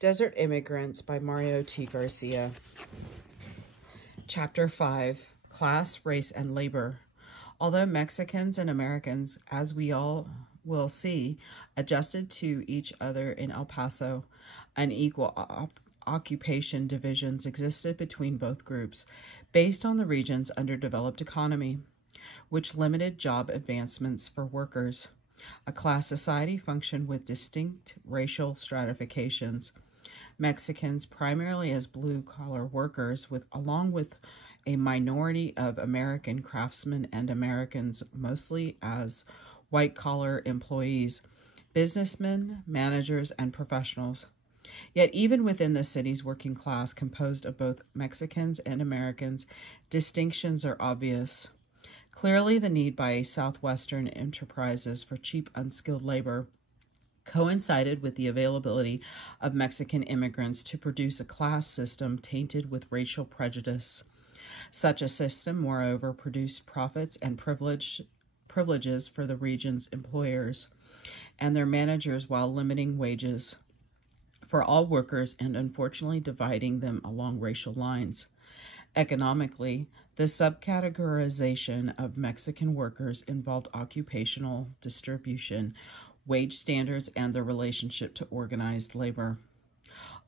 Desert Immigrants by Mario T. Garcia. Chapter 5, Class, Race, and Labor. Although Mexicans and Americans, as we all will see, adjusted to each other in El Paso, unequal occupation divisions existed between both groups based on the region's underdeveloped economy, which limited job advancements for workers. A class society functioned with distinct racial stratifications. Mexicans primarily as blue-collar workers, along with a minority of American craftsmen and Americans mostly as white-collar employees, businessmen, managers, and professionals. Yet even within the city's working class, composed of both Mexicans and Americans, distinctions are obvious. Clearly, the need by Southwestern enterprises for cheap, unskilled labor coincided with the availability of Mexican immigrants to produce a class system tainted with racial prejudice. Such a system, moreover, produced profits and privileges for the region's employers and their managers while limiting wages for all workers and unfortunately dividing them along racial lines. Economically, the subcategorization of Mexican workers involved occupational distribution, wage standards, and their relationship to organized labor.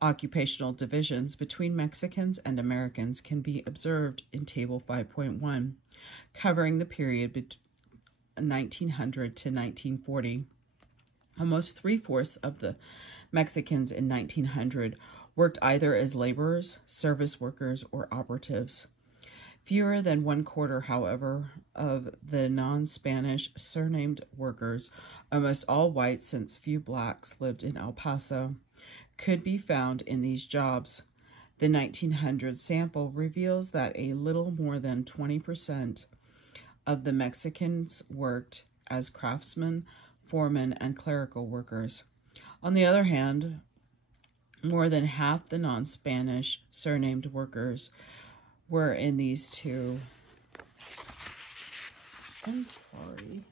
Occupational divisions between Mexicans and Americans can be observed in Table 5.1, covering the period 1900 to 1940. Almost three-fourths of the Mexicans in 1900 worked either as laborers, service workers, or operatives. Fewer than one quarter, however, of the non-Spanish surnamed workers, almost all white since few blacks lived in El Paso, could be found in these jobs. The 1900 sample reveals that a little more than 20% of the Mexicans worked as craftsmen, foremen, and clerical workers. On the other hand, more than half the non-Spanish surnamed workers were in these two. I'm sorry.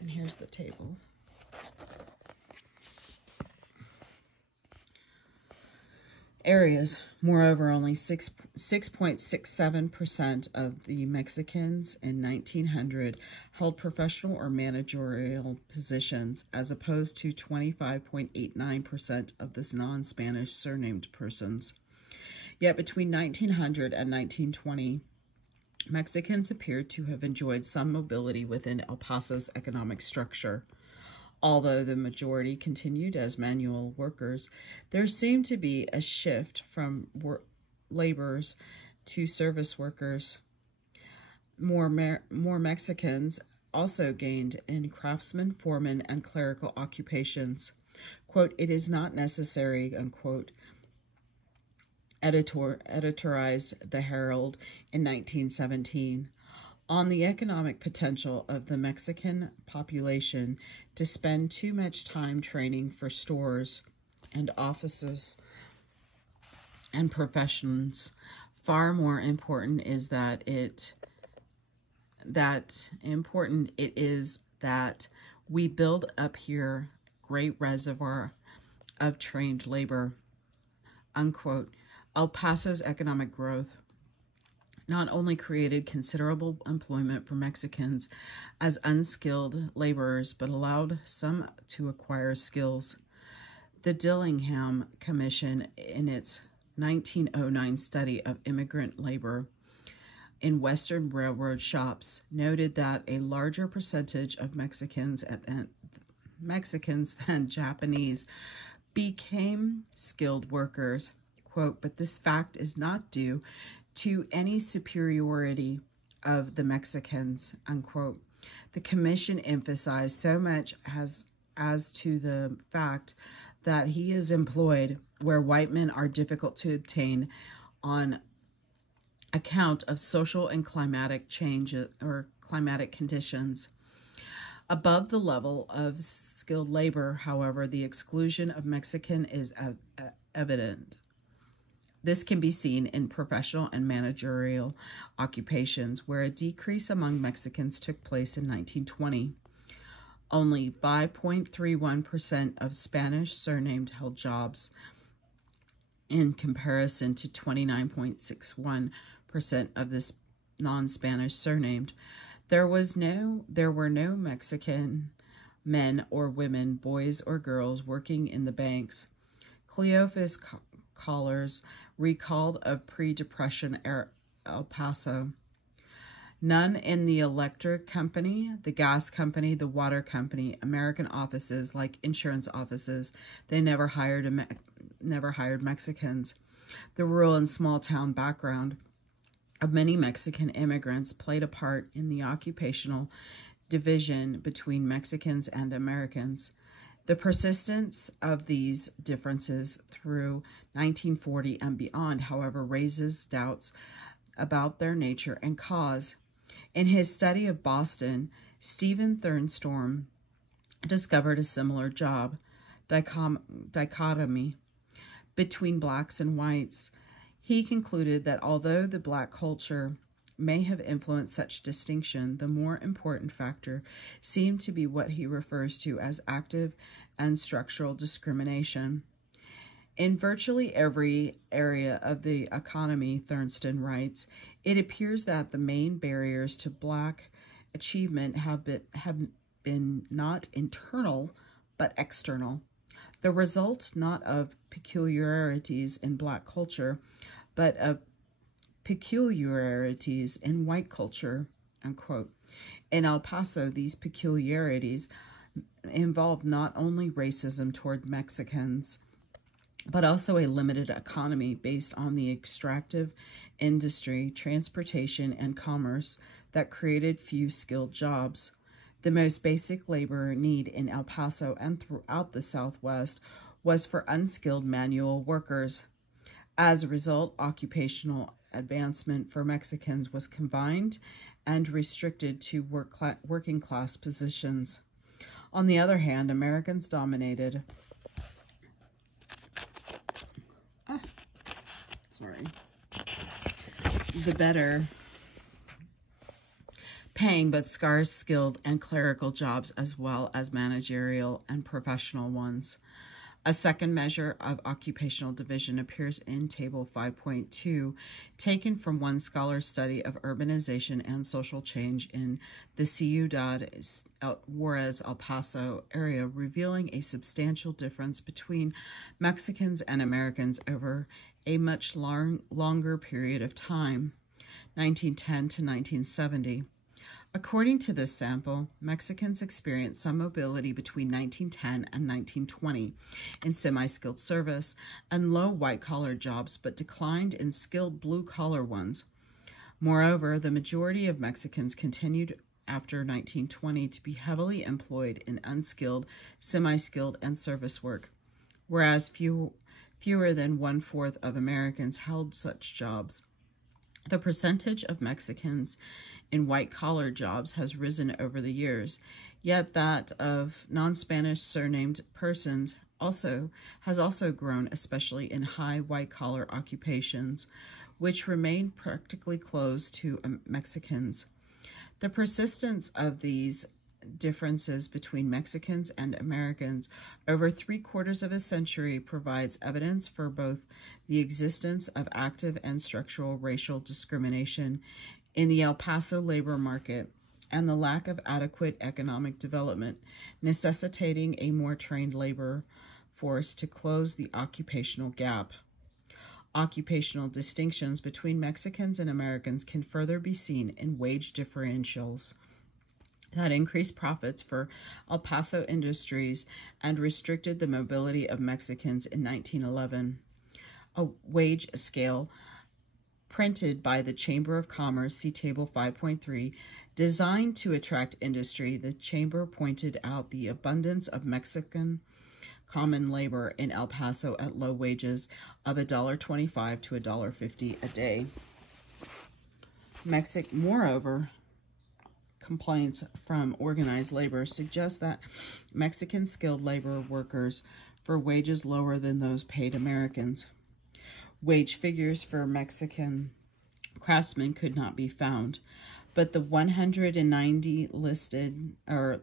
And here's the table. Areas. Moreover, only 6.67% of the Mexicans in 1900 held professional or managerial positions, as opposed to 25.89% of the non-Spanish surnamed persons. Yet between 1900 and 1920, Mexicans appeared to have enjoyed some mobility within El Paso's economic structure. Although the majority continued as manual workers, there seemed to be a shift from laborers to service workers. More Mexicans also gained in craftsmen, foremen, and clerical occupations. Quote, "It is not necessary," unquote, editorized the Herald in 1917. On the economic potential of the Mexican population to spend too much time training for stores and offices and professions. Far more important is that it is that we build up here great reservoir of trained labor, unquote. El Paso's economic growth not only created considerable employment for Mexicans as unskilled laborers, but allowed some to acquire skills. The Dillingham Commission, in its 1909 study of immigrant labor in Western railroad shops, noted that a larger percentage of Mexicans than Japanese became skilled workers. Quote, "But this fact is not due to any superiority of the Mexicans," unquote. The commission emphasized so much as to the fact that he is employed where white men are difficult to obtain on account of social and climatic change or climatic conditions. Above the level of skilled labor, however, the exclusion of Mexican is evident. This can be seen in professional and managerial occupations, where a decrease among Mexicans took place in 1920. Only 5.31% of Spanish surnamed held jobs, in comparison to 29.61% of this non-Spanish surnamed. There were no Mexican men or women, boys or girls working in the banks. Cleophas callers recalled of pre-Depression El Paso. None in the electric company, the gas company, the water company, American offices like insurance offices. They never hired Mexicans. The rural and small town background of many Mexican immigrants played a part in the occupational division between Mexicans and Americans. The persistence of these differences through 1940 and beyond, however, raises doubts about their nature and cause. In his study of Boston, Stephen Thurnstorm discovered a similar dichotomy between blacks and whites. He concluded that although the black culture may have influenced such distinction, the more important factor seemed to be what he refers to as active and structural discrimination. In virtually every area of the economy, Thurston writes, it appears that the main barriers to black achievement have been not internal but external, the result not of peculiarities in black culture, but of peculiarities in white culture, unquote. In El Paso, these peculiarities involved not only racism toward Mexicans, but also a limited economy based on the extractive industry, transportation, and commerce that created few skilled jobs. The most basic labor need in El Paso and throughout the Southwest was for unskilled manual workers. As a result, occupational advancement for Mexicans was confined and restricted to working class positions. On the other hand, Americans dominated the better paying but scarce skilled and clerical jobs, as well as managerial and professional ones. A second measure of occupational division appears in Table 5.2, taken from one scholar's study of urbanization and social change in the Ciudad Juarez, El Paso area, revealing a substantial difference between Mexicans and Americans over a much longer period of time, 1910 to 1970. According to this sample, Mexicans experienced some mobility between 1910 and 1920 in semi-skilled service and low white-collar jobs, but declined in skilled blue-collar ones. Moreover, the majority of Mexicans continued after 1920 to be heavily employed in unskilled, semi-skilled, and service work, whereas fewer than one-fourth of Americans held such jobs. The percentage of Mexicans in white-collar jobs has risen over the years, yet that of non-Spanish surnamed persons has also grown, especially in high white-collar occupations, which remain practically closed to Mexicans. The persistence of these differences between Mexicans and Americans over 3/4 of a century provides evidence for both the existence of active and structural racial discrimination in the El Paso labor market and the lack of adequate economic development, necessitating a more trained labor force to close the occupational gap. Occupational distinctions between Mexicans and Americans can further be seen in wage differentials that increased profits for El Paso industries and restricted the mobility of Mexicans in 1911. A wage scale printed by the Chamber of Commerce, see Table 5.3, designed to attract industry, the Chamber pointed out the abundance of Mexican common labor in El Paso at low wages of $1.25 to $1.50 a day. Moreover, complaints from organized labor suggest that Mexican skilled labor workers for wages lower than those paid Americans. Wage figures for Mexican craftsmen could not be found, but the 190 listed, or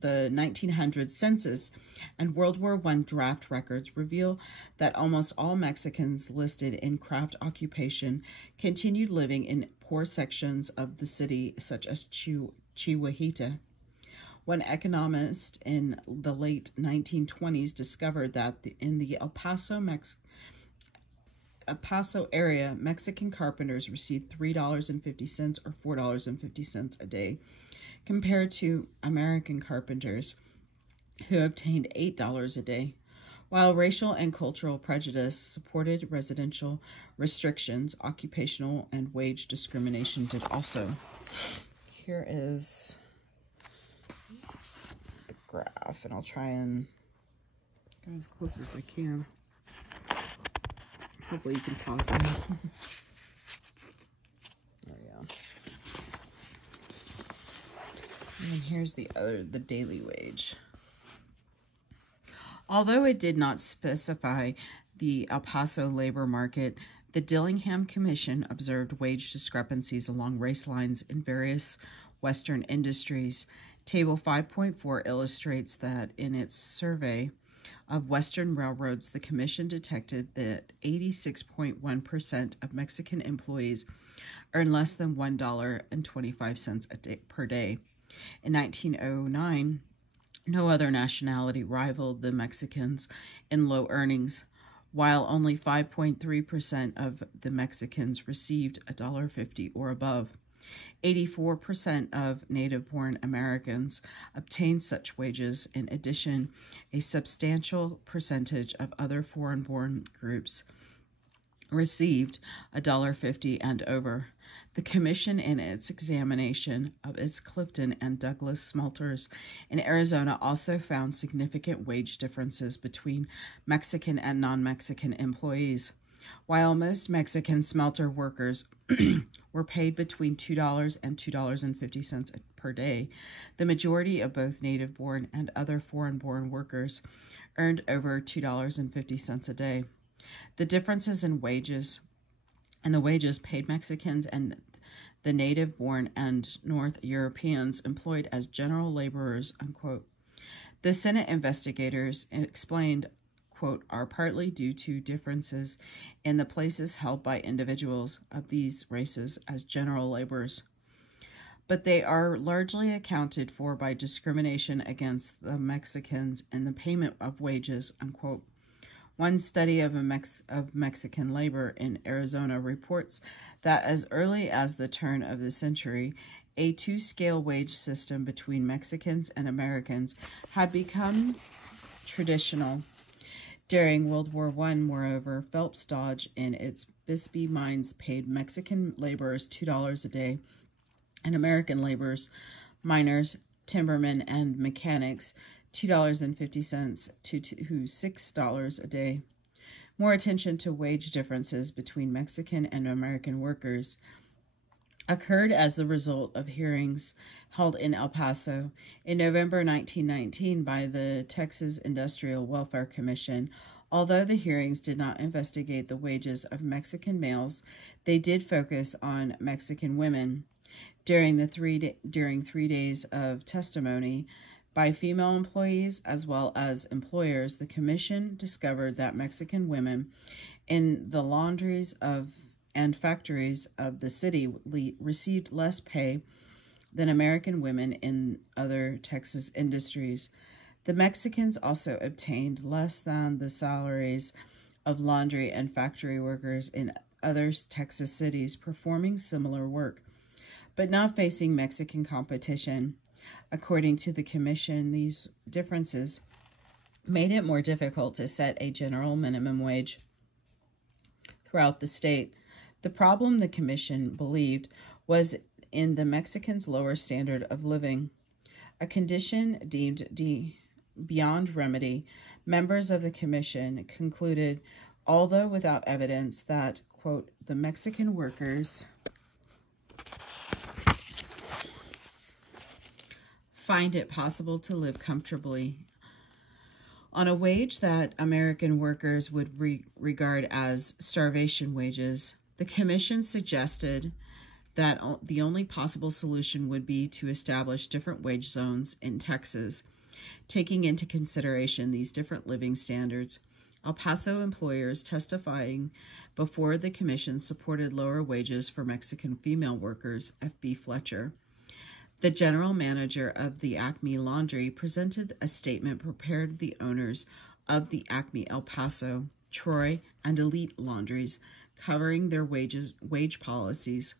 the 1900 census and World War I draft records reveal that almost all Mexicans listed in craft occupation continued living in poor sections of the city, such as Chihuahua. One economist in the late 1920s discovered that in the El Paso area, Mexican carpenters received $3.50 or $4.50 a day, compared to American carpenters who obtained $8 a day. While racial and cultural prejudice supported residential restrictions, occupational and wage discrimination did also. Here is the graph, and I'll try and go as close as I can. Hopefully you can pause it. There we go. And then here's the daily wage. Although it did not specify the El Paso labor market, the Dillingham Commission observed wage discrepancies along race lines in various Western industries. Table 5.4 illustrates that in its survey of Western railroads, the Commission detected that 86.1% of Mexican employees earned less than $1.25 per day. In 1909, no other nationality rivaled the Mexicans in low earnings, while only 5.3% of the Mexicans received $1.50 or above. 84% of native-born Americans obtained such wages. In addition, a substantial percentage of other foreign-born groups received $1.50 and over. The Commission, in its examination of its Clifton and Douglas smelters in Arizona, also found significant wage differences between Mexican and non-Mexican employees. While most Mexican smelter workers were paid between $2 and $2.50 per day, the majority of both native-born and other foreign-born workers earned over $2.50 a day. The differences in wages and the wages paid Mexicans and the native-born and North Europeans employed as general laborers, unquote. The Senate investigators explained, quote, are partly due to differences in the places held by individuals of these races as general laborers, but they are largely accounted for by discrimination against the Mexicans in the payment of wages, unquote. One study of Mexican labor in Arizona reports that as early as the turn of the century, a two-scale wage system between Mexicans and Americans had become traditional. During World War I, moreover, Phelps Dodge in its Bisbee mines paid Mexican laborers $2 a day and American laborers, miners, timbermen, and mechanics $2.50 to $6 a day. More attention to wage differences between Mexican and American workers occurred as the result of hearings held in El Paso in November 1919 by the Texas Industrial Welfare Commission. Although the hearings did not investigate the wages of Mexican males, they did focus on Mexican women. During 3 days of testimony by female employees as well as employers, the commission discovered that Mexican women in the laundries and factories of the city received less pay than American women in other Texas industries. The Mexicans also obtained less than the salaries of laundry and factory workers in other Texas cities performing similar work, but not facing Mexican competition. According to the commission, these differences made it more difficult to set a general minimum wage throughout the state. The problem, the commission believed, was in the Mexicans' lower standard of living, a condition deemed beyond remedy. Members of the commission concluded, although without evidence, that, quote, the Mexican workers find it possible to live comfortably on a wage that American workers would regard as starvation wages. The commission suggested that the only possible solution would be to establish different wage zones in Texas, taking into consideration these different living standards. El Paso employers testifying before the commission supported lower wages for Mexican female workers, F.B. Fletcher. The general manager of the Acme Laundry presented a statement prepared by the owners of the Acme El Paso, Troy, and Elite Laundries, covering their wage policies.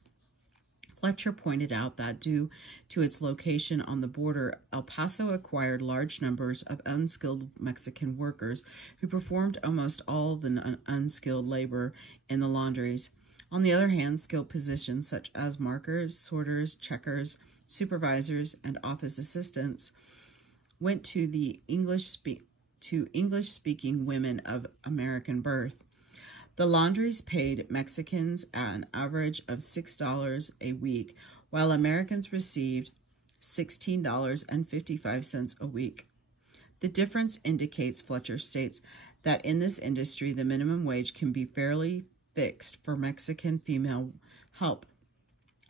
Fletcher pointed out that due to its location on the border, El Paso acquired large numbers of unskilled Mexican workers who performed almost all the unskilled labor in the laundries. On the other hand, skilled positions such as markers, sorters, checkers, supervisors, and office assistants went to the English-speaking women of American birth. The laundries paid Mexicans an average of $6 a week, while Americans received $16.55 a week. The difference indicates, Fletcher states, that in this industry the minimum wage can be fairly fixed for Mexican female help,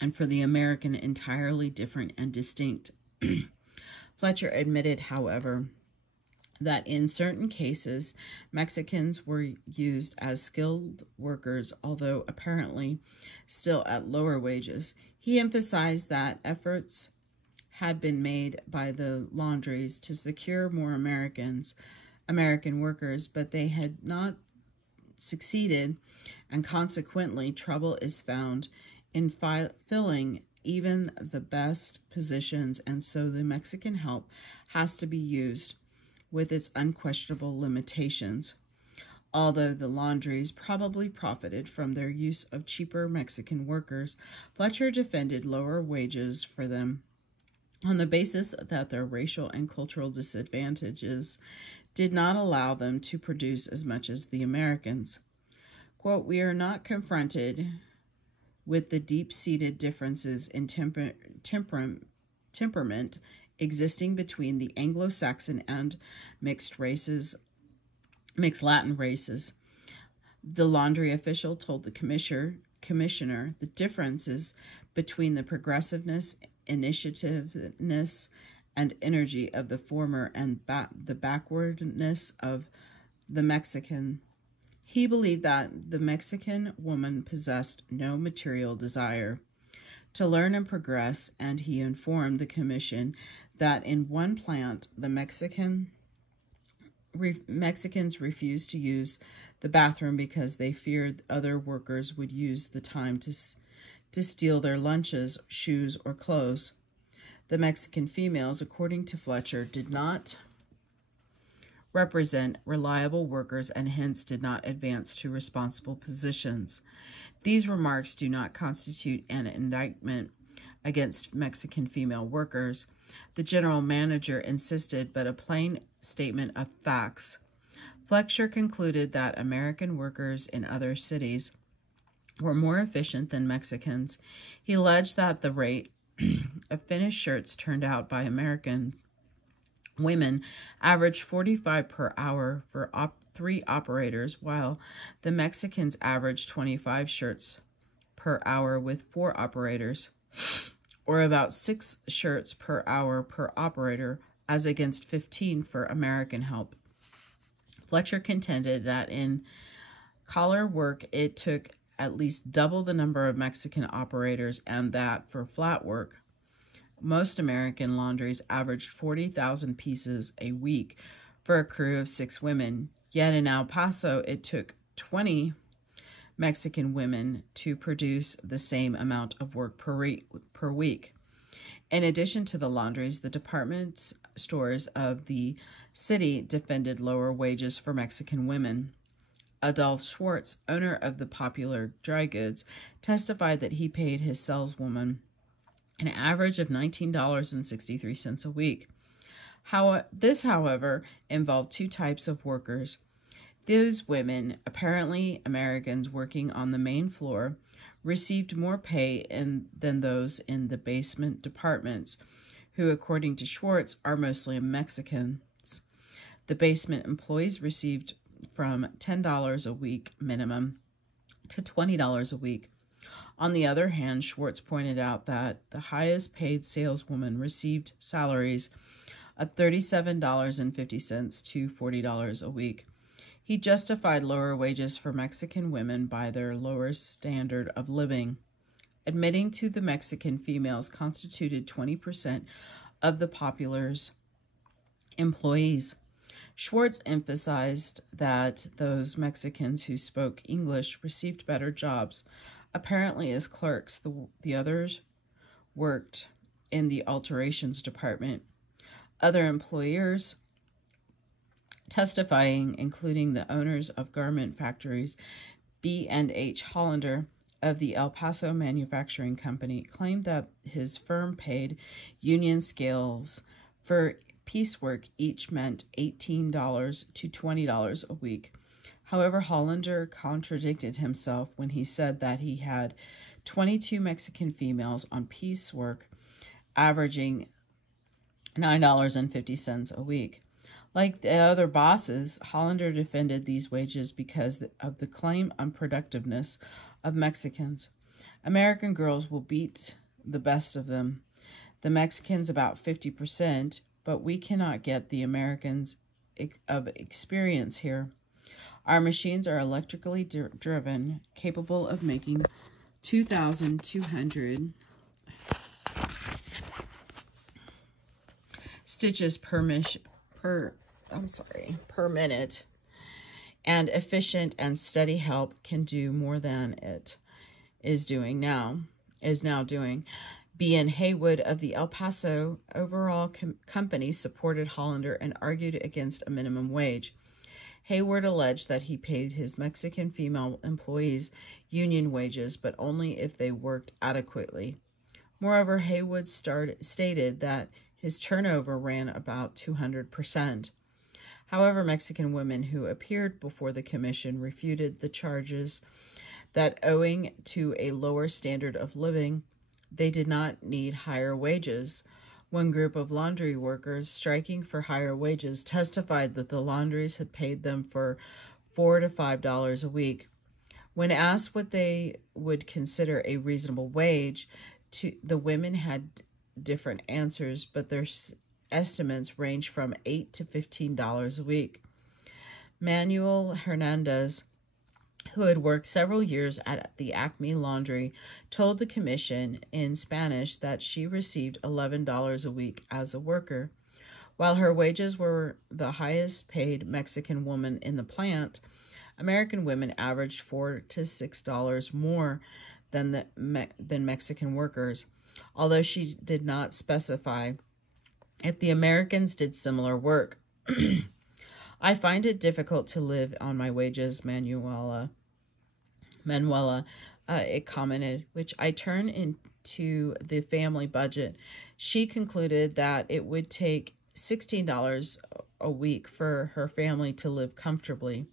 and for the American entirely different and distinct. Fletcher admitted, however, that in certain cases, Mexicans were used as skilled workers, although apparently still at lower wages. He emphasized that efforts had been made by the laundries to secure more American workers, but they had not succeeded, and consequently trouble is found in filling even the best positions, and so the Mexican help has to be used with its unquestionable limitations. Although the laundries probably profited from their use of cheaper Mexican workers, Fletcher defended lower wages for them on the basis that their racial and cultural disadvantages did not allow them to produce as much as the Americans. Quote, "We are not confronted with the deep-seated differences in temperament existing between the Anglo-Saxon and mixed Latin races," the laundry official told the commissioner. The differences between the progressiveness, initiativeness, and energy of the former and the backwardness of the Mexican. He believed that the Mexican woman possessed no material desire to learn and progress, and he informed the commission that in one plant, the Mexicans refused to use the bathroom because they feared other workers would use the time to steal their lunches, shoes, or clothes. The Mexican females, according to Fletcher, did not represent reliable workers and hence did not advance to responsible positions. These remarks do not constitute an indictment against Mexican female workers, the general manager insisted, but a plain statement of facts. Fletcher concluded that American workers in other cities were more efficient than Mexicans. He alleged that the rate of finished shirts turned out by American women averaged 45 per hour for 3 operators, while the Mexicans averaged 25 shirts per hour with 4 operators, or about 6 shirts per hour per operator, as against 15 for American help. Fletcher contended that in collar work it took at least double the number of Mexican operators, and that for flat work, most American laundries averaged 40,000 pieces a week for a crew of 6 women. Yet in El Paso, it took 20 Mexican women to produce the same amount of work per week. In addition to the laundries, the department stores of the city defended lower wages for Mexican women. Adolph Schwartz, owner of the popular dry goods, testified that he paid his saleswoman an average of $19.63 a week. This, however, involved 2 types of workers. Those women, apparently Americans working on the main floor, received more pay than those in the basement departments, who, according to Schwartz, are mostly Mexicans. The basement employees received from $10 a week minimum to $20 a week. On the other hand, Schwartz pointed out that the highest paid saleswoman received salaries of $37.50 to $40 a week. He justified lower wages for Mexican women by their lower standard of living, admitting to the Mexican females constituted 20% of the Popular's employees. Schwartz emphasized that those Mexicans who spoke English received better jobs, apparently as clerks. The others worked in the alterations department. Other employers testifying, including the owners of garment factories, B&H Hollander of the El Paso Manufacturing Company, claimed that his firm paid union scales for piecework each meant $18 to $20 a week. However, Hollander contradicted himself when he said that he had 22 Mexican females on piecework, averaging $9.50 a week. Like the other bosses, Hollander defended these wages because of the claimed unproductiveness of Mexicans. American girls will beat the best of them, the Mexicans about 50%, but we cannot get the Americans of experience here. Our machines are electrically driven, capable of making 2,200 stitches per minute, and efficient and steady help can do more than it is now doing. B.N. Haywood of the El Paso Overall Company supported Hollander and argued against a minimum wage. Hayward alleged that he paid his Mexican female employees union wages, but only if they worked adequately. Moreover, Haywood stated that his turnover ran about 200%. However, Mexican women who appeared before the commission refuted the charges that owing to a lower standard of living, they did not need higher wages. One group of laundry workers striking for higher wages testified that the laundries had paid them for $4 to $5 a week. When asked what they would consider a reasonable wage, the women had different answers, but their estimates range from $8 to $15 a week. Manuel Hernandez, who had worked several years at the Acme Laundry, told the commission in Spanish that she received $11 a week as a worker. While her wages were the highest paid Mexican woman in the plant, American women averaged $4 to $6 more than Mexican workers, although she did not specify if the Americans did similar work. I find it difficult to live on my wages, Manuela, it commented, which I turn into the family budget. She concluded that it would take $16 a week for her family to live comfortably.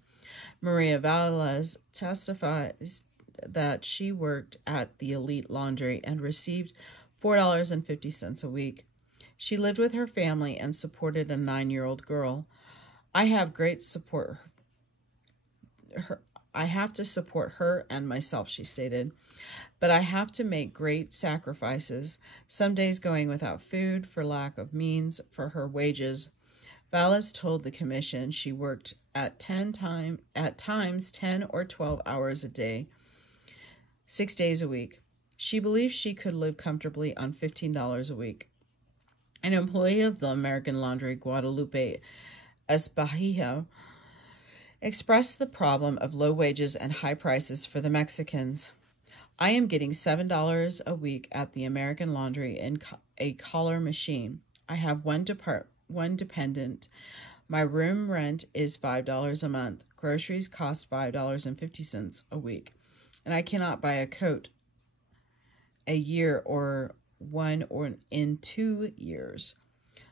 Maria Valles testifies that she worked at the Elite Laundry and received $4.50 a week. She lived with her family and supported a 9-year-old girl. I have to support her and myself, she stated, but I have to make great sacrifices, some days going without food for lack of means for her wages. Valles told the commission she worked at times 10 or 12 hours a day, 6 days a week. She believed she could live comfortably on $15 a week. An employee of the American Laundry, Guadalupe Esparrajo, expressed the problem of low wages and high prices for the Mexicans. I am getting $7 a week at the American Laundry in a collar machine. I have one dependent. My room rent is $5 a month. Groceries cost $5.50 a week. And I cannot buy a coat a year or one or in 2 years.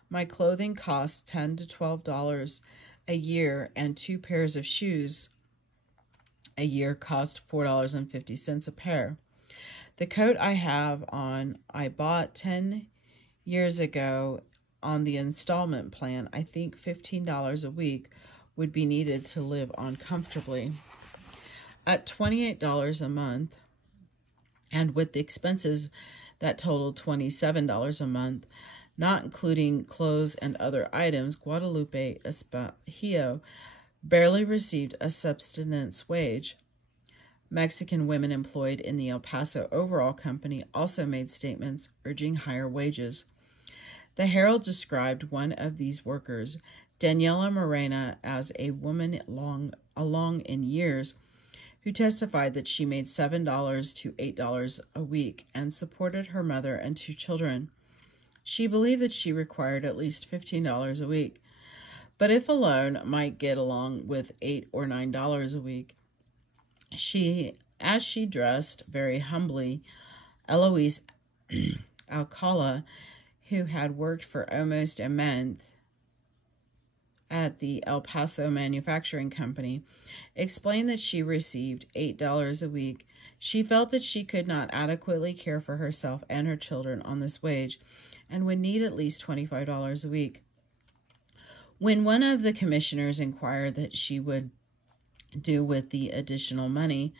My clothing costs $10 to $12 a year, and 2 pairs of shoes a year cost $4.50 a pair. The coat I have on, I bought 10 years ago on the installment plan. I think $15 a week would be needed to live on comfortably. At $28 a month, and with the expenses that totaled $27 a month, not including clothes and other items, Guadalupe Espejo barely received a subsistence wage. Mexican women employed in the El Paso Overall Company also made statements urging higher wages. The Herald described one of these workers, Daniela Morena, as a woman along in years who testified that she made $7 to $8 a week and supported her mother and 2 children. She believed that she required at least $15 a week, but if alone, might get along with $8 or $9 a week. As she dressed very humbly, Eloise Alcala, who had worked for almost a month at the El Paso Manufacturing Company, explained that she received $8 a week. She felt that she could not adequately care for herself and her children on this wage and would need at least $25 a week. When one of the commissioners inquired that she would do with the additional money,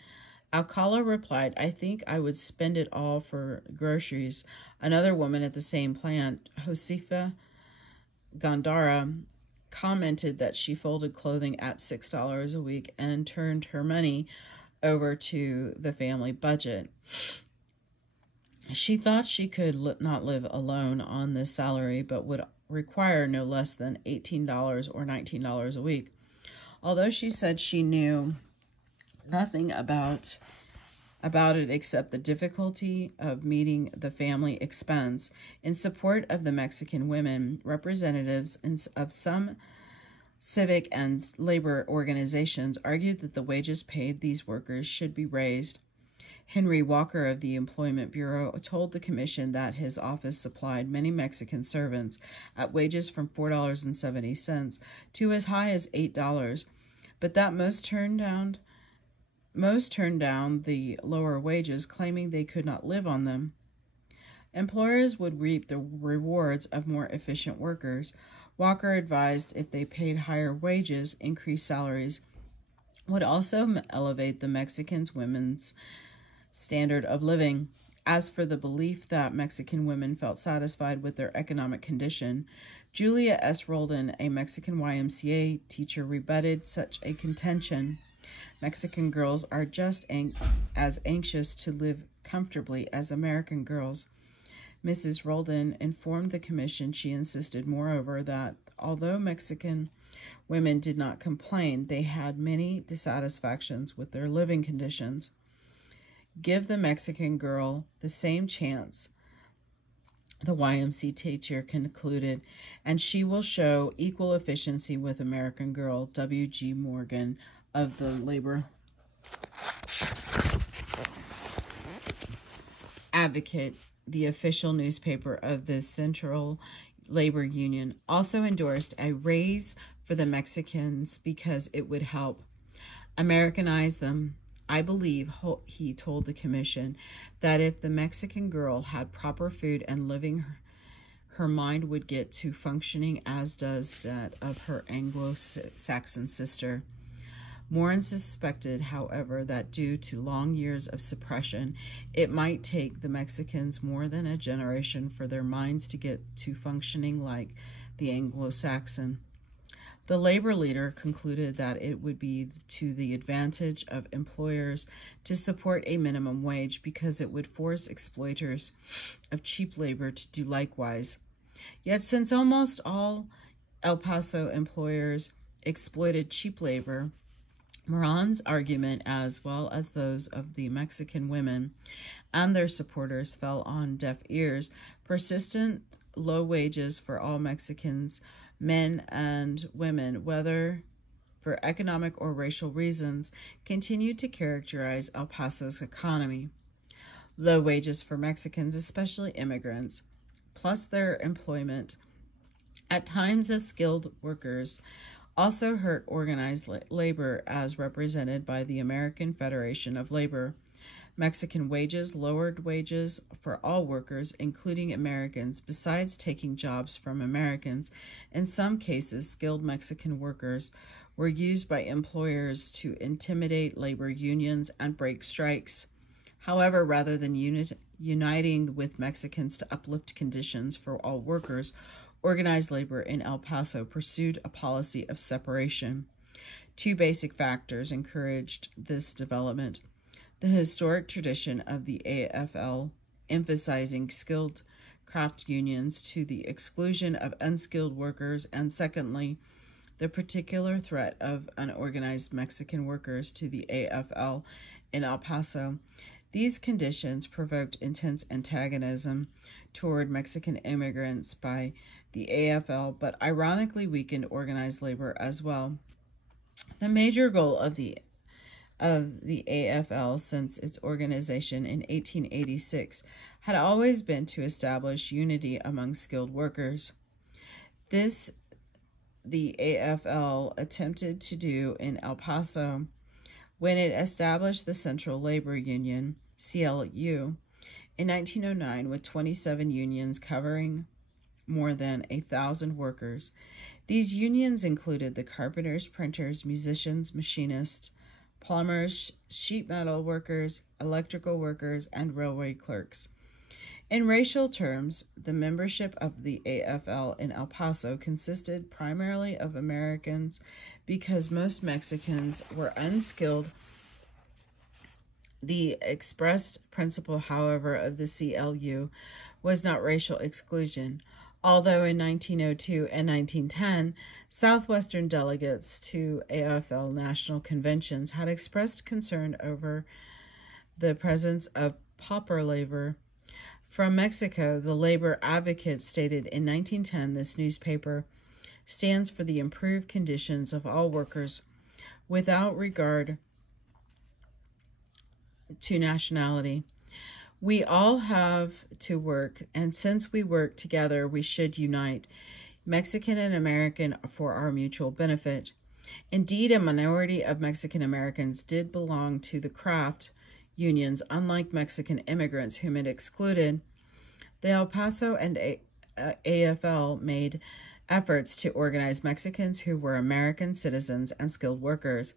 Alcala replied, "I think I would spend it all for groceries." Another woman at the same plant, Josefa Gondara, commented that she folded clothing at $6 a week and turned her money over to the family budget. She thought she could not live alone on this salary, but would require no less than $18 or $19 a week. Although she said she knew nothing about it except the difficulty of meeting the family expense. In support of the Mexican women, representatives of some civic and labor organizations argued that the wages paid these workers should be raised. Henry Walker of the Employment Bureau told the commission that his office supplied many Mexican servants at wages from $4.70 to as high as $8, but that most turned down the lower wages, claiming they could not live on them. Employers would reap the rewards of more efficient workers. Walker advised if they paid higher wages, increased salaries would also elevate the Mexican women's standard of living. As for the belief that Mexican women felt satisfied with their economic condition, Julia S. Roldan, a Mexican YMCA teacher, rebutted such a contention. Mexican girls are just as anxious to live comfortably as American girls. Mrs. Roldan informed the commission she insisted, moreover, that although Mexican women did not complain, they had many dissatisfactions with their living conditions. Give the Mexican girl the same chance, the YMCA teacher concluded, and she will show equal efficiency with American girl. W.G. Morgan of the Labor Advocate, the official newspaper of the Central Labor Union, also endorsed a raise for the Mexicans because it would help Americanize them. I believe, he told the commission, that if the Mexican girl had proper food and living, her mind would get to functioning as does that of her Anglo-Saxon sister. Morin suspected, however, that due to long years of suppression, it might take the Mexicans more than a generation for their minds to get to functioning like the Anglo-Saxon. The labor leader concluded that it would be to the advantage of employers to support a minimum wage because it would force exploiters of cheap labor to do likewise. Yet since almost all El Paso employers exploited cheap labor, Moran's argument, as well as those of the Mexican women and their supporters, fell on deaf ears. Persistent low wages for all Mexicans, men and women, whether for economic or racial reasons, continued to characterize El Paso's economy. Low wages for Mexicans, especially immigrants, plus their employment, at times as skilled workers, also hurt organized labor as represented by the American Federation of Labor. Mexican wages lowered wages for all workers, including Americans, besides taking jobs from Americans. In some cases, skilled Mexican workers were used by employers to intimidate labor unions and break strikes. However, rather than uniting with Mexicans to uplift conditions for all workers, organized labor in El Paso pursued a policy of separation. Two basic factors encouraged this development: the historic tradition of the AFL emphasizing skilled craft unions to the exclusion of unskilled workers, and secondly, the particular threat of unorganized Mexican workers to the AFL in El Paso. These conditions provoked intense antagonism toward Mexican immigrants by the AFL, but ironically weakened organized labor as well. The major goal of the AFL since its organization in 1886 had always been to establish unity among skilled workers. This the AFL attempted to do in El Paso when it established the Central Labor Union, CLU, in 1909 with 27 unions covering more than 1,000 workers. These unions included the carpenters, printers, musicians, machinists, plumbers, sheet metal workers, electrical workers, and railway clerks. In racial terms, the membership of the AFL in El Paso consisted primarily of Americans because most Mexicans were unskilled. The expressed principle, however, of the CLU was not racial exclusion, although in 1902 and 1910, Southwestern delegates to AFL national conventions had expressed concern over the presence of pauper labor. From Mexico, the Labor Advocate stated in 1910 this newspaper stands for the improved conditions of all workers without regard to nationality. We all have to work, and since we work together, we should unite, Mexican and American, for our mutual benefit. Indeed, a minority of Mexican Americans did belong to the craft unions, unlike Mexican immigrants whom it excluded. The El Paso and AFL made efforts to organize Mexicans who were American citizens and skilled workers.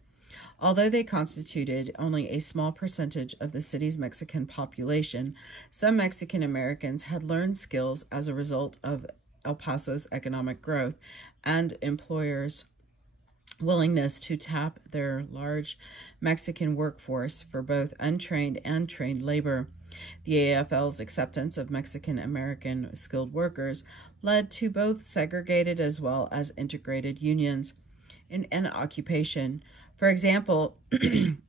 Although they constituted only a small percentage of the city's Mexican population, some Mexican Americans had learned skills as a result of El Paso's economic growth and employers' willingness to tap their large Mexican workforce for both untrained and trained labor. The AFL's acceptance of Mexican American skilled workers led to both segregated as well as integrated unions in an occupation. For example,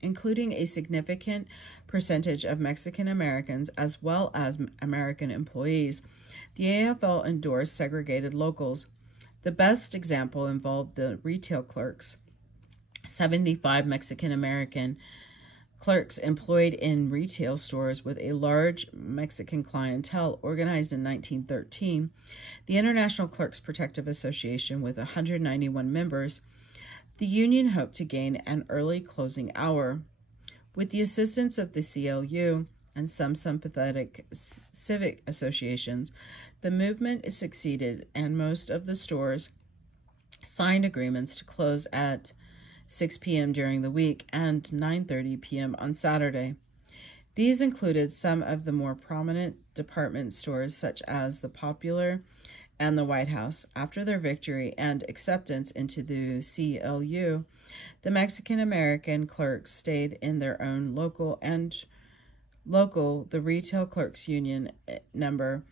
including a significant percentage of Mexican Americans as well as American employees, the AFL endorsed segregated locals. The best example involved the retail clerks. 75 Mexican American clerks employed in retail stores with a large Mexican clientele organized in 1913. The International Clerks Protective Association, with 191 members, the union hoped to gain an early closing hour. With the assistance of the CLU and some sympathetic civic associations, the movement succeeded, and most of the stores signed agreements to close at 6 p.m. during the week and 9:30 p.m. on Saturday. These included some of the more prominent department stores such as the Popular and the White House. After their victory and acceptance into the CLU, the Mexican American clerks stayed in their own the Retail Clerks Union number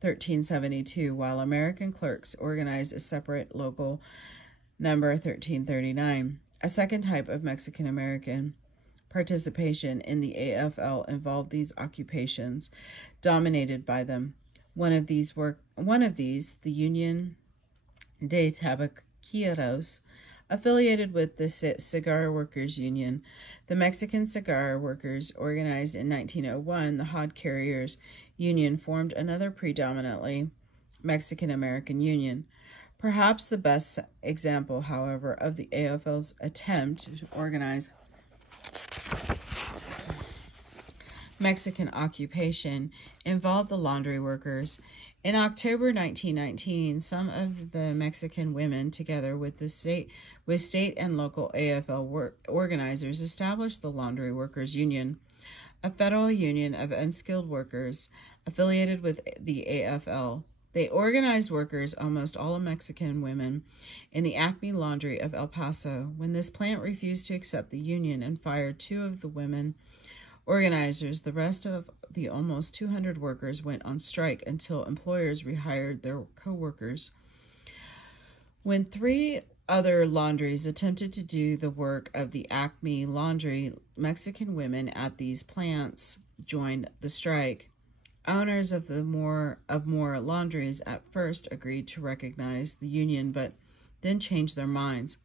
1372, while American clerks organized a separate local number 1339. A second type of Mexican American participation in the AFL involved these occupations dominated by them. One of these, the Union de Tabaqueros, affiliated with the Cigar Workers Union. The Mexican Cigar Workers, organized in 1901, the Hod Carriers Union, formed another predominantly Mexican American union. Perhaps the best example, however, of the AFL's attempt to organize Mexican occupation involved the laundry workers. In October 1919, some of the Mexican women, together with state and local AFL organizers, established the Laundry Workers Union. a federal union of unskilled workers affiliated with the AFL. They organized workers, almost all Mexican women, in the Acme Laundry of El Paso. When this plant refused to accept the union and fired 2 of the women organizers, the rest of the almost 200 workers went on strike until employers rehired their co-workers. When 3 other laundries attempted to do the work of the Acme Laundry, Mexican women at these plants joined the strike. Owners of more laundries at first agreed to recognize the union, but then changed their minds.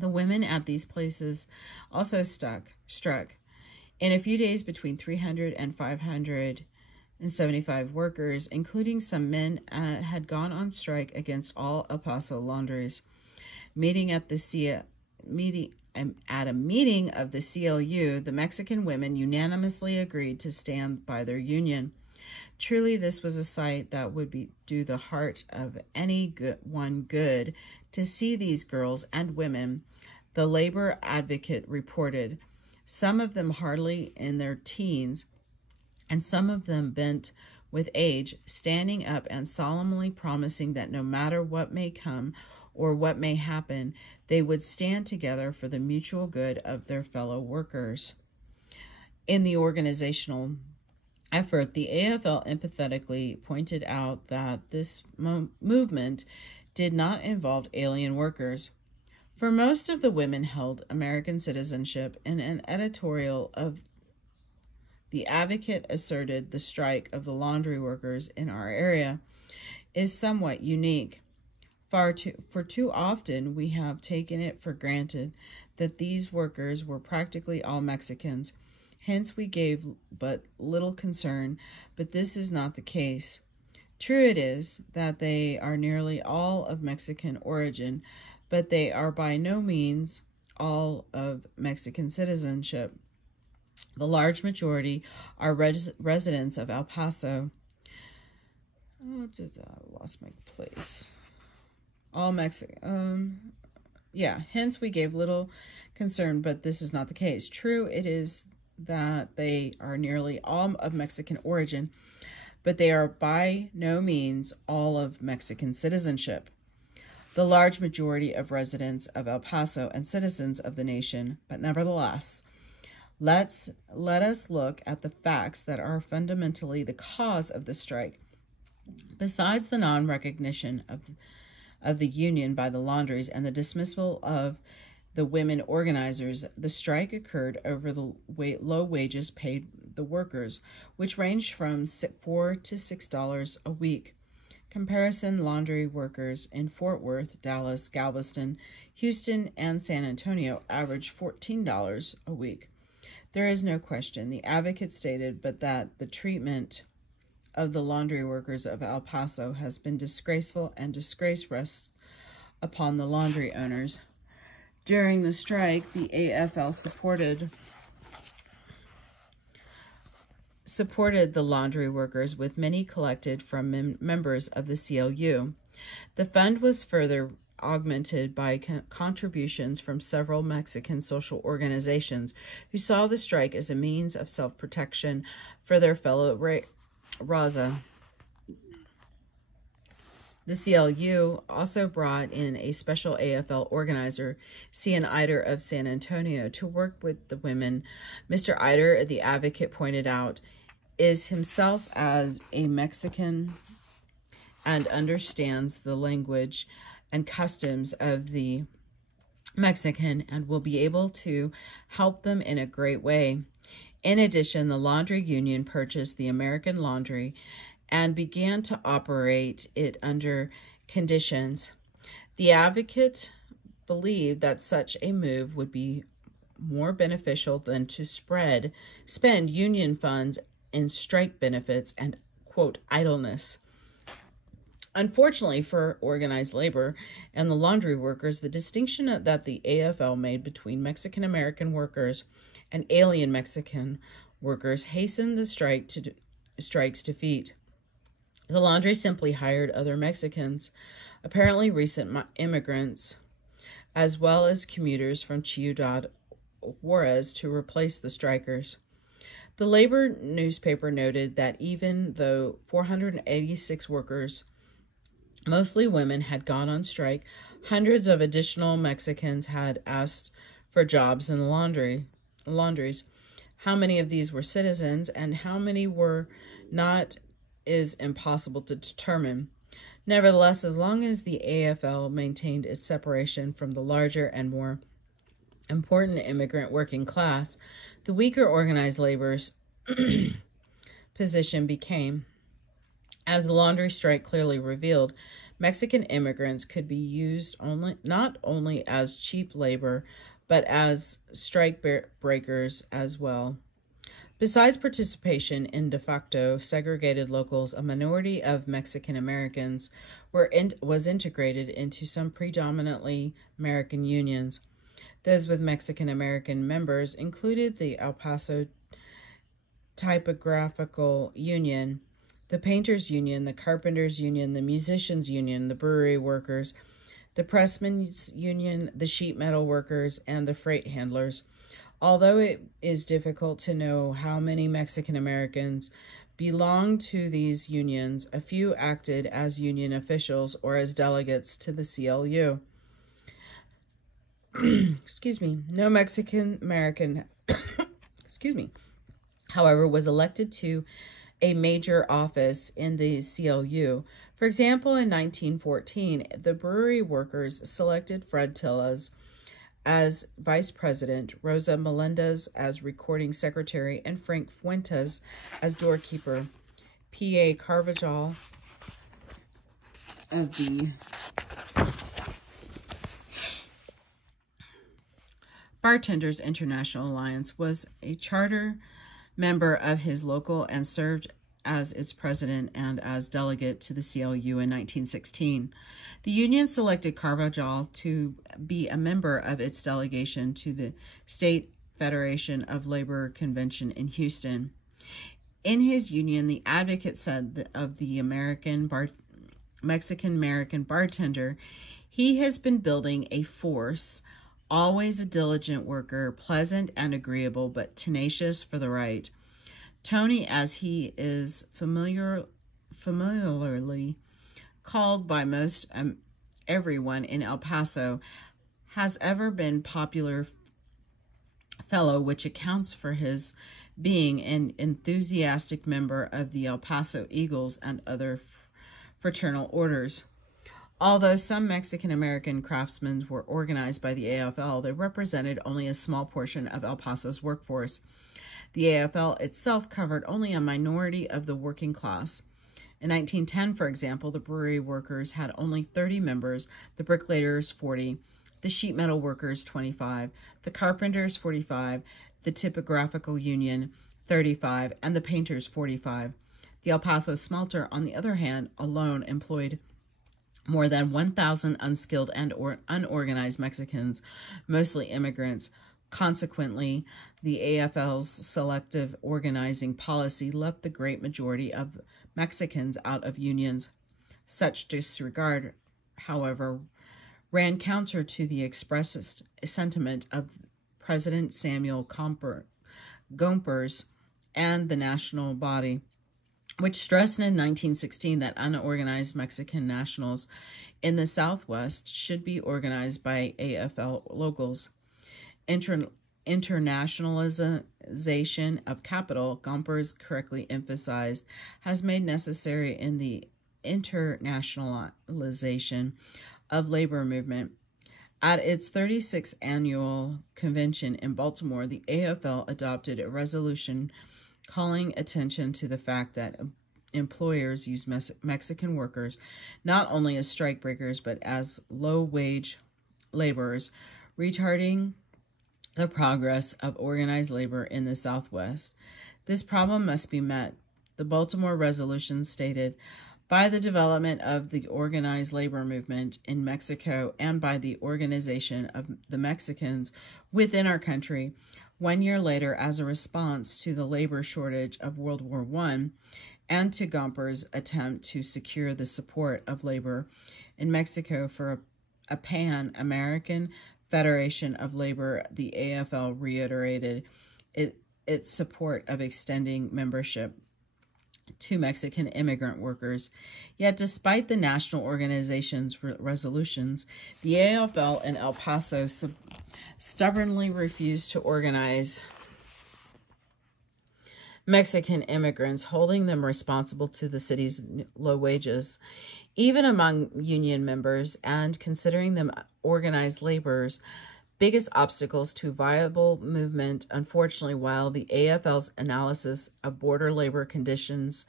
The women at these places also struck. In a few days, between 300 and 575 workers, including some men, had gone on strike against all El Paso laundries. At a meeting of the CLU, the Mexican women unanimously agreed to stand by their union. Truly, this was a sight that would do the heart of anyone good to see these girls and women, the labor advocate reported, some of them hardly in their teens, and some of them bent with age, standing up and solemnly promising that no matter what may come or what may happen, they would stand together for the mutual good of their fellow workers. In the organizational effort, the AFL empathetically pointed out that this movement did not involve alien workers. For most of the women held American citizenship. In an editorial of the Advocate asserted the strike of the laundry workers in our area is somewhat unique. For too often we have taken it for granted that these workers were practically all Mexicans. Hence we gave but little concern, but this is not the case. True it is that they are nearly all of Mexican origin, but they are by no means all of Mexican citizenship. The large majority are residents of El Paso. I lost my place. All Mexican. Hence we gave little concern, but this is not the case. True it is that they are nearly all of Mexican origin, but they are by no means all of Mexican citizenship. The large majority of residents of El Paso and citizens of the nation, but nevertheless, let us look at the facts that are fundamentally the cause of the strike. Besides the non-recognition of the union by the laundries and the dismissal of the women organizers, the strike occurred over the low wages paid the workers, which ranged from $4 to $6 a week. Comparison: laundry workers in Fort Worth, Dallas, Galveston, Houston, and San Antonio averaged $14 a week. There is no question, the advocate stated, but that the treatment of the laundry workers of El Paso has been disgraceful, and disgrace rests upon the laundry owners. During the strike, the AFL supported the laundry workers, with many collected from members of the CLU. The fund was further augmented by contributions from several Mexican social organizations who saw the strike as a means of self-protection for their fellow Raza. The CLU also brought in a special AFL organizer, C.N. Eider of San Antonio, to work with the women. Mr. Eider, the advocate pointed out, is himself as a Mexican and understands the language and customs of the Mexican and will be able to help them in a great way. In addition, the laundry union purchased the American Laundry and began to operate it under conditions. The advocate believed that such a move would be more beneficial than to spend union funds in strike benefits and, quote, idleness. Unfortunately for organized labor and the laundry workers, the distinction that the AFL made between Mexican-American workers and alien Mexican workers hastened the strike's defeat. The laundry simply hired other Mexicans, apparently recent immigrants, as well as commuters from Ciudad Juarez, to replace the strikers. The labor newspaper noted that even though 486 workers, mostly women, had gone on strike, hundreds of additional Mexicans had asked for jobs in the laundries. How many of these were citizens and how many were not is impossible to determine. Nevertheless, as long as the AFL maintained its separation from the larger and more important immigrant working class, the weaker organized labor's position became, as the laundry strike clearly revealed, Mexican immigrants could be used not only as cheap labor, but as strike breakers as well. Besides participation in de facto segregated locals, a minority of Mexican Americans was integrated into some predominantly American unions. Those with Mexican American members included the El Paso Typographical Union, the Painters Union, the Carpenters Union, the Musicians Union, the Brewery Workers, the Pressmen's Union, the Sheet Metal Workers, and the Freight Handlers. Although it is difficult to know how many Mexican Americans belonged to these unions, a few acted as union officials or as delegates to the CLU. No Mexican American, however, was elected to a major office in the CLU. For example, in 1914, the brewery workers selected Fred Tillas as vice president, Rosa Melendez as recording secretary, and Frank Fuentes as doorkeeper. P.A. Carvajal of the Bartenders International Alliance was a charter member of his local and served as its president and as delegate to the CLU in 1916. The union selected Carvajal to be a member of its delegation to the State Federation of Labor Convention in Houston. In his union, the advocate said of the Mexican-American bartender, he has been building a force, always a diligent worker, pleasant and agreeable, but tenacious for the right. Tony, as he is familiarly called by most everyone in El Paso, has ever been popular fellow, which accounts for his being an enthusiastic member of the El Paso Eagles and other fraternal orders. Although some Mexican-American craftsmen were organized by the AFL, they represented only a small portion of El Paso's workforce. The AFL itself covered only a minority of the working class. In 1910, for example, the brewery workers had only 30 members, the bricklayers 40, the sheet metal workers 25, the carpenters 45, the typographical union 35, and the painters 45. The El Paso smelter, on the other hand, alone employed more than 1,000 unskilled and unorganized Mexicans, mostly immigrants. Consequently, the AFL's selective organizing policy left the great majority of Mexicans out of unions. Such disregard, however, ran counter to the expressed sentiment of President Samuel Gompers and the national body, which stressed in 1916 that unorganized Mexican nationals in the Southwest should be organized by AFL locals. Internationalization of capital, Gompers correctly emphasized, has made necessary in the internationalization of labor movement. At its 36th annual convention in Baltimore, the AFL adopted a resolution calling attention to the fact that employers use Mexican workers not only as strikebreakers but as low-wage laborers, retarding the progress of organized labor in the Southwest. This problem must be met, the Baltimore resolution stated, by the development of the organized labor movement in Mexico and by the organization of the Mexicans within our country. 1 year later, as a response to the labor shortage of World War I and to Gompers' attempt to secure the support of labor in Mexico for a Pan-American Federation of Labor, the AFL reiterated its support of extending membership to Mexican immigrant workers. Yet, despite the national organization's resolutions, the AFL in El Paso stubbornly refused to organize Mexican immigrants, holding them responsible to the city's low wages. Even among union members and considering them organized laborers, biggest obstacles to viable movement. Unfortunately, while the AFL's analysis of border labor conditions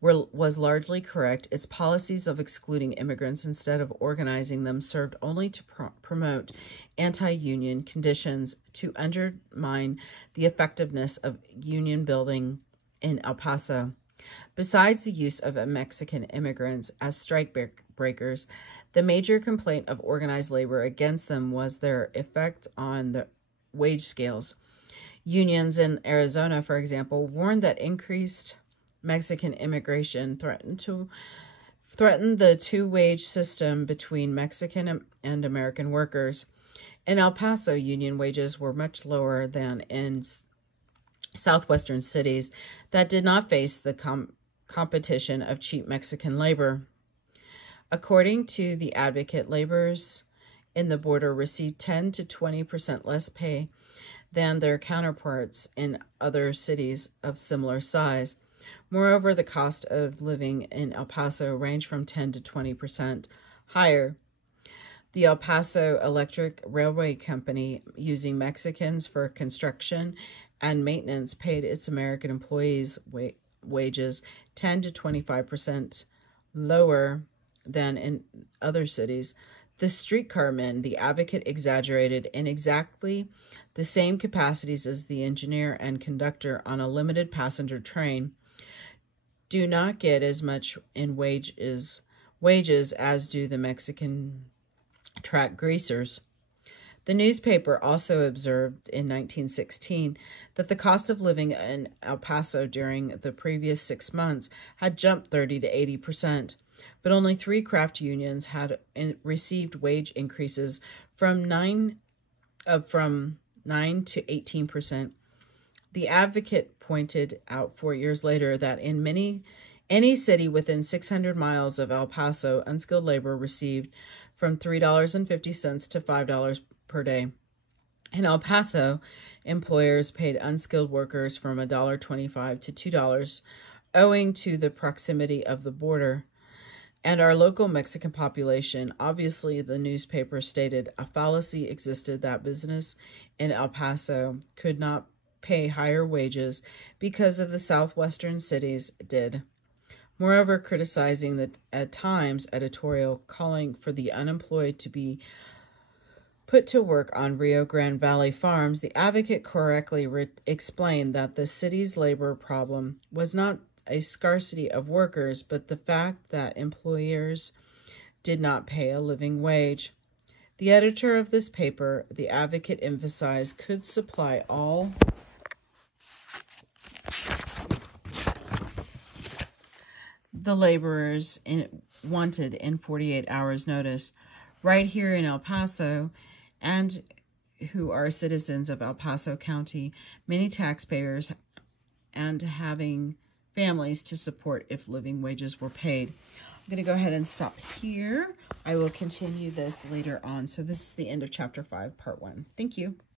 was largely correct, its policies of excluding immigrants instead of organizing them served only to promote anti-union conditions, to undermine the effectiveness of union building in El Paso. Besides the use of Mexican immigrants as strike breakers, the major complaint of organized labor against them was their effect on the wage scales. Unions in Arizona, for example, warned that increased Mexican immigration threatened the two-wage system between Mexican and American workers. In El Paso, union wages were much lower than in southwestern cities that did not face the competition of cheap Mexican labor. According to the advocate, laborers in the border received 10 to 20% less pay than their counterparts in other cities of similar size. Moreover, the cost of living in El Paso ranged from 10 to 20% higher. The El Paso Electric Railway Company, using Mexicans for construction and maintenance, paid its American employees wages 10 to 25% lower than in other cities. The streetcar men, the advocate exaggerated, in exactly the same capacities as the engineer and conductor on a limited passenger train, do not get as much in wages as do the Mexican track greasers. The newspaper also observed in 1916 that the cost of living in El Paso during the previous 6 months had jumped 30 to 80%, but only 3 craft unions had received wage increases from 9 to 18%. The advocate pointed out 4 years later that in any city within 600 miles of El Paso, unskilled labor received from $3.50 to $5 per day. In El Paso, employers paid unskilled workers from $1.25 to $2, owing to the proximity of the border and our local Mexican population. Obviously, the newspaper stated a fallacy existed that business in El Paso could not pay higher wages because of the southwestern cities did. Moreover, criticizing the at times editorial calling for the unemployed to be put to work on Rio Grande Valley farms, the advocate correctly explained that the city's labor problem was not a scarcity of workers, but the fact that employers did not pay a living wage. The editor of this paper, the advocate emphasized, could supply all the laborers wanted in 48 hours' notice. Right here in El Paso, and who are citizens of El Paso County, many taxpayers, and having families to support if living wages were paid. I'm going to go ahead and stop here. I will continue this later on. So this is the end of Chapter 5, Part 1. Thank you.